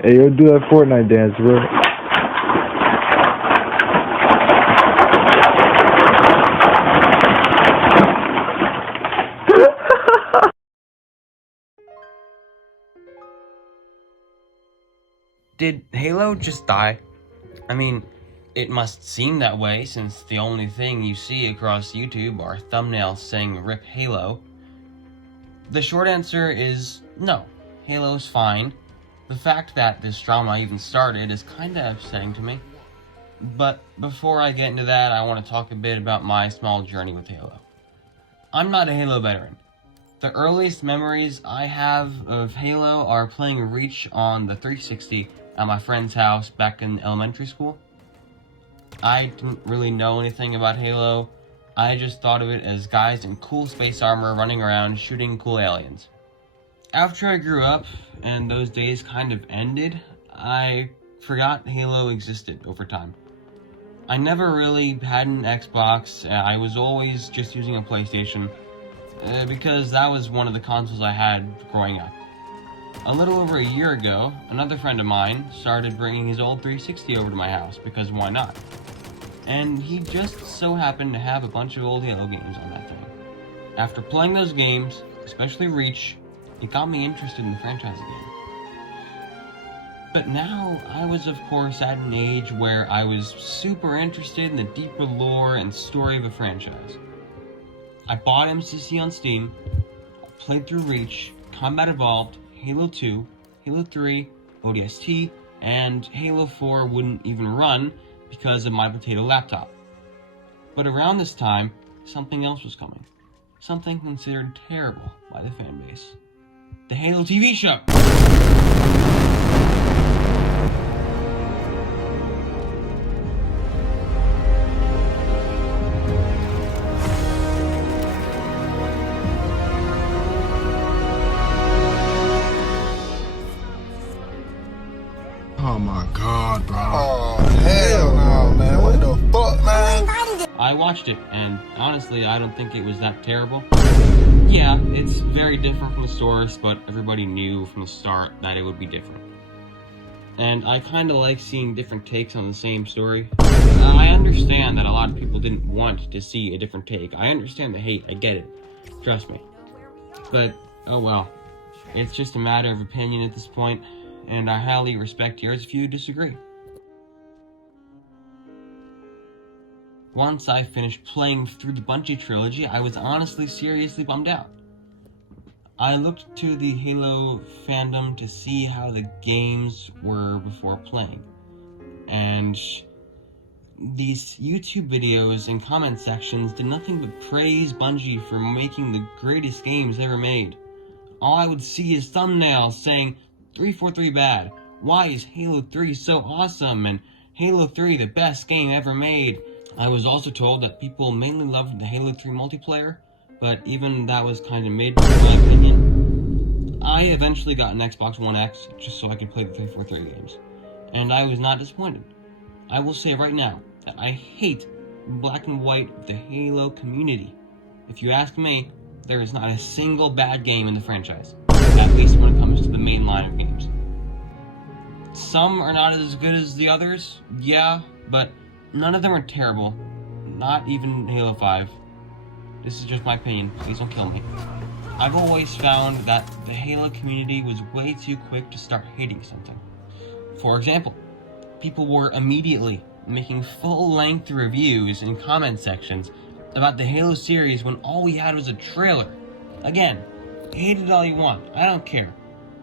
Hey, yo, do that Fortnite dance, bro. Did Halo just die? I mean, it must seem that way since the only thing you see across YouTube are thumbnails saying RIP Halo. The short answer is no. Halo's fine. The fact that this drama even started is kinda upsetting to me. But before I get into that, I want to talk a bit about my small journey with Halo. I'm not a Halo veteran. The earliest memories I have of Halo are playing Reach on the 360 at my friend's house back in elementary school. I didn't really know anything about Halo. I just thought of it as guys in cool space armor running around shooting cool aliens. After I grew up and those days kind of ended, I forgot Halo existed over time. I never really had an Xbox. I was always just using a PlayStation because that was one of the consoles I had growing up. A little over a year ago, another friend of mine started bringing his old 360 over to my house because why not? And he just so happened to have a bunch of old Halo games on that thing. After playing those games, especially Reach, it got me interested in the franchise again. But now, I was of course at an age where I was super interested in the deeper lore and story of a franchise. I bought MCC on Steam, played through Reach, Combat Evolved, Halo 2, Halo 3, ODST, and Halo 4 wouldn't even run because of my potato laptop. But around this time, something else was coming. Something considered terrible by the fanbase. The Halo TV show! Oh my god, bro. Oh, hell no, man. What the fuck, man? I watched it, and honestly, I don't think it was that terrible. Yeah, it's very different from the source, but everybody knew from the start that it would be different. And I kinda like seeing different takes on the same story. I understand that a lot of people didn't want to see a different take. I understand the hate, I get it. Trust me. But, oh well. It's just a matter of opinion at this point, and I highly respect yours if you disagree. Once I finished playing through the Bungie trilogy, I was honestly seriously bummed out. I looked to the Halo fandom to see how the games were before playing. And these YouTube videos and comment sections did nothing but praise Bungie for making the greatest games ever made. All I would see is thumbnails saying 343 bad, why is Halo 3 so awesome, and Halo 3 the best game ever made. I was also told that people mainly loved the Halo 3 multiplayer, but even that was kind of mid in my opinion. I eventually got an Xbox One X just so I could play the 343 games, and I was not disappointed. I will say right now that I hate black and white of the Halo community. If you ask me, there is not a single bad game in the franchise, at least when it comes to the main line of games. Some are not as good as the others, yeah, but none of them are terrible, not even Halo 5. This is just my opinion, please don't kill me. I've always found that the Halo community was way too quick to start hating something. For example, people were immediately making full-length reviews in comment sections about the Halo series when all we had was a trailer. Again, hate it all you want, I don't care,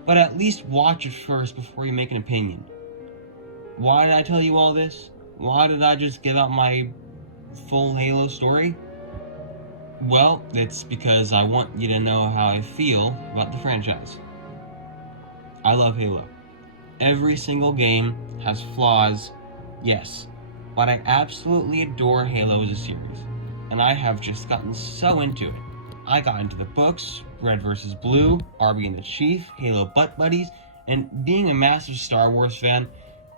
but at least watch it first before you make an opinion. Why did I tell you all this? Why did I just give out my full Halo story? Well, it's because I want you to know how I feel about the franchise. I love Halo. Every single game has flaws, yes, but I absolutely adore Halo as a series, and I have just gotten so into it. I got into the books, Red vs. Blue, Arby and the Chief, Halo Butt Buddies, and being a massive Star Wars fan,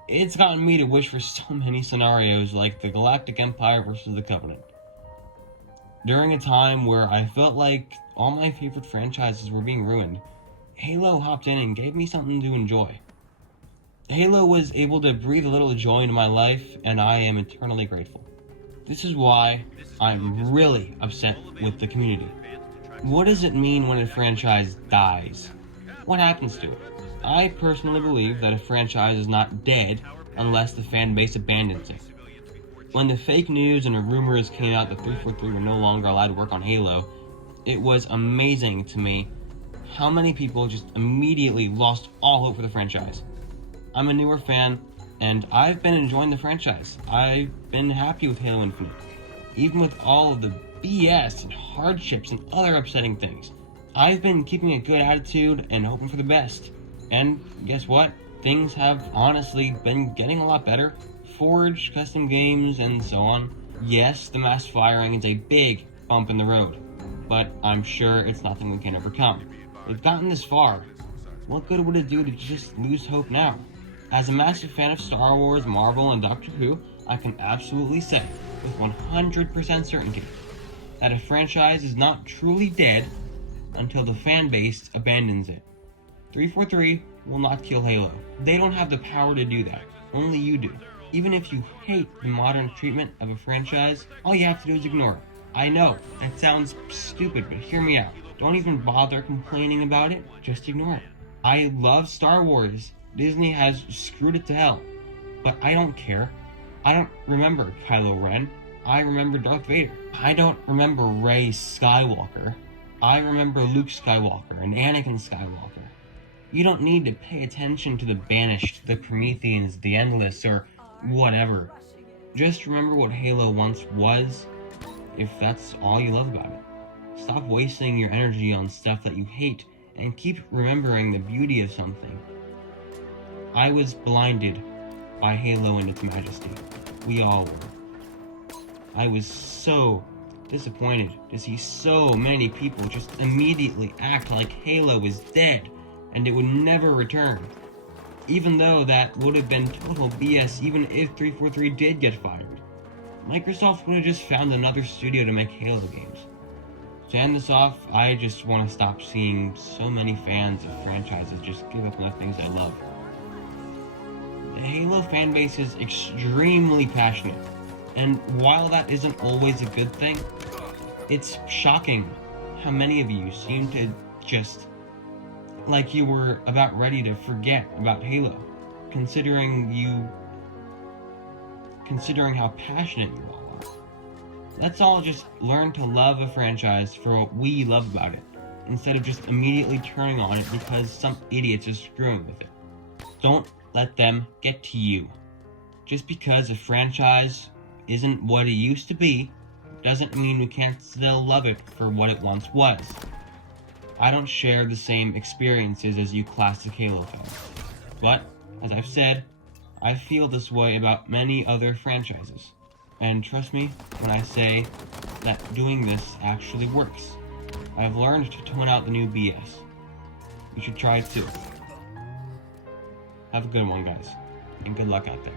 it's gotten me to wish for so many scenarios like the Galactic Empire versus the Covenant. During a time where I felt like all my favorite franchises were being ruined, Halo hopped in and gave me something to enjoy. Halo was able to breathe a little joy into my life, and I am eternally grateful. This is why I'm really upset with the community. What does it mean when a franchise dies? What happens to it? I personally believe that a franchise is not dead unless the fan base abandons it. When the fake news and the rumors came out that 343 were no longer allowed to work on Halo, it was amazing to me how many people just immediately lost all hope for the franchise. I'm a newer fan, and I've been enjoying the franchise. I've been happy with Halo Infinite, even with all of the BS and hardships and other upsetting things. I've been keeping a good attitude and hoping for the best. And guess what? Things have honestly been getting a lot better. Forge, custom games, and so on. Yes, the mass firing is a big bump in the road, but I'm sure it's nothing we can overcome. We've gotten this far. What good would it do to just lose hope now? As a massive fan of Star Wars, Marvel, and Doctor Who, I can absolutely say, with 100% certainty, that a franchise is not truly dead until the fan base abandons it. 343 will not kill Halo. They don't have the power to do that. Only you do. Even if you hate the modern treatment of a franchise, all you have to do is ignore it. I know, that sounds stupid, but hear me out. Don't even bother complaining about it, just ignore it. I love Star Wars. Disney has screwed it to hell. But I don't care. I don't remember Kylo Ren. I remember Darth Vader. I don't remember Rey Skywalker. I remember Luke Skywalker and Anakin Skywalker. You don't need to pay attention to the Banished, the Prometheans, the Endless, or whatever. Just remember what Halo once was, if that's all you love about it. Stop wasting your energy on stuff that you hate, and keep remembering the beauty of something. I was blinded by Halo and its majesty. We all were. I was so disappointed to see so many people just immediately act like Halo was dead and it would never return. Even though that would have been total BS even if 343 did get fired. Microsoft would have just found another studio to make Halo games. To end this off, I just want to stop seeing so many fans of franchises just give up on the things I love. The Halo fanbase is extremely passionate, and while that isn't always a good thing, it's shocking how many of you seem to just like you were about ready to forget about Halo, considering how passionate you all are. Let's all just learn to love a franchise for what we love about it, instead of just immediately turning on it because some idiots are screwing with it. Don't let them get to you. Just because a franchise isn't what it used to be, doesn't mean we can't still love it for what it once was. I don't share the same experiences as you classic Halo fans, but, as I've said, I feel this way about many other franchises. And trust me when I say that doing this actually works. I've learned to tone out the new BS. You should try it too. Have a good one, guys, and good luck out there.